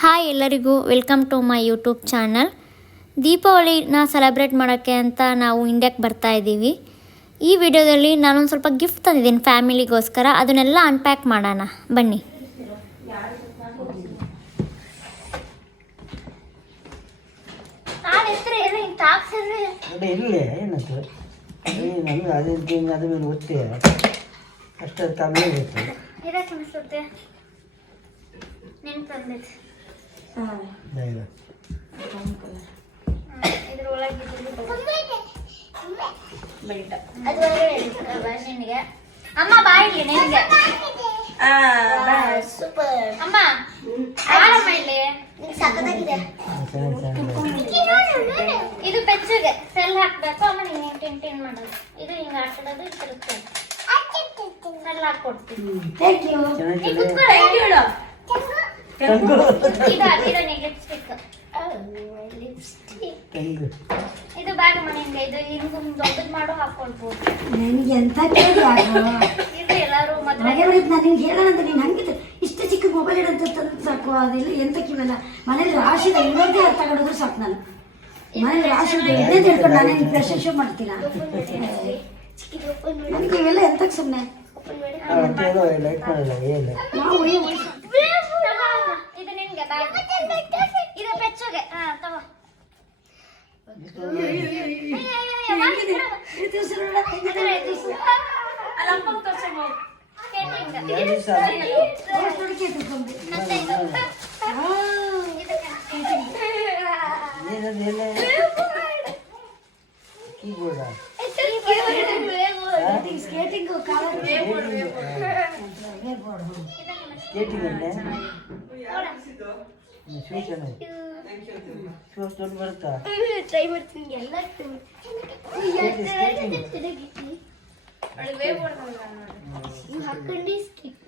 Hi ಎಲ್ಲರಿಗೂ welcome to my YouTube channel. ದೀಪಾವಳಿನ celebrate ಮಾಡೋಕ್ಕೆ ಅಂತ ನಾವು ಇಂಡಿಯಾಕ್ಕೆ ಬರ್ತಾ ಇದ್ದೀವಿ. ಈ ವಿಡಿಯೋದಲ್ಲಿ ನಾನೊಂದು ಸ್ವಲ್ಪ ಗಿಫ್ಟ್ ತಂದಿದ್ದೀನಿ ಫ್ಯಾಮಿಲಿಗೋಸ್ಕರ. ಅದನ್ನೆಲ್ಲ ಅನ್ಪ್ಯಾಕ್ ಮಾಡೋಣ ಬನ್ನಿ. ಅಮ್ಮ ಬಾಯಿಲಿ ನಿನಗೆ ಅಮ್ಮ ಆರಾಮ ಇಲ್ಲಿ ಇದು ಪೆಚ್ಚಿಗೆ ಸೆಲ್ ಹಾಕ್ಬೇಕು. ಅಮ್ಮ ನೀನು ಟಿನ್ ಮಾಡೋದು ಇದು ಹಿಂಗ ಹಾಕಿಡೋದು ಇರುತ್ತೆ. ಸೆಲ್ ಹಾಕೊಡ್ತೀನಿ. ಇದು ಬ್ಯಾಗ್ ಮನೆಯಿಂದ ಇದು ಹಿಂಗ ದೊಡ್ಡದು ಮಾಡೋ ಹಾಕೊಳ್ಬೋದು. ನನಗೆ ಎಂತ ಇದು ಎಲ್ಲರೂ ಮದುವೆ ನಾನು ನಿಮ್ಗೆ ಹೇಳೋಣಂತ ನೀನು ಹಂಗಿತ್ತು ಇಷ್ಟು ಚಿಕ್ಕ ಮೊಬೈಲ್ ಇಡಂತ ತಂದು ಸಾಕು. ಅದೆಲ್ಲ ಎಂತಕ್ಕಿವೆಲ್ಲ ಮನೇಲಿ ರಾಶಿ ಇನ್ನೊಂದೇ ತಗೊಂಡೋದ್ರು ಸಾಕು. ನಾನು ಮನೇಲಿ ರಾಶಿ ಎಣ್ಣೆ ತಿಳ್ಕೊಂಡು ನಾನೇ ಪ್ರೆಷರ್ ಶೋ ಮಾಡ್ತೀನ. ನನಗೆ ಇವೆಲ್ಲ ಎಂತಕ್ಕೆ ಸುಮ್ಮನೆ ನಾವು ಇದು ನಿನ್ಗೆ ಬ್ಯಾಗ್ ಇದು ಪೆಚ್ಚುಗೆ ತಗೋ. ಟ್ರೈ ಮಾಡ್ತೀನಿ ಎಲ್ಲ ಹಾಕೊಂಡಿ ಸ್ಟಿಕ್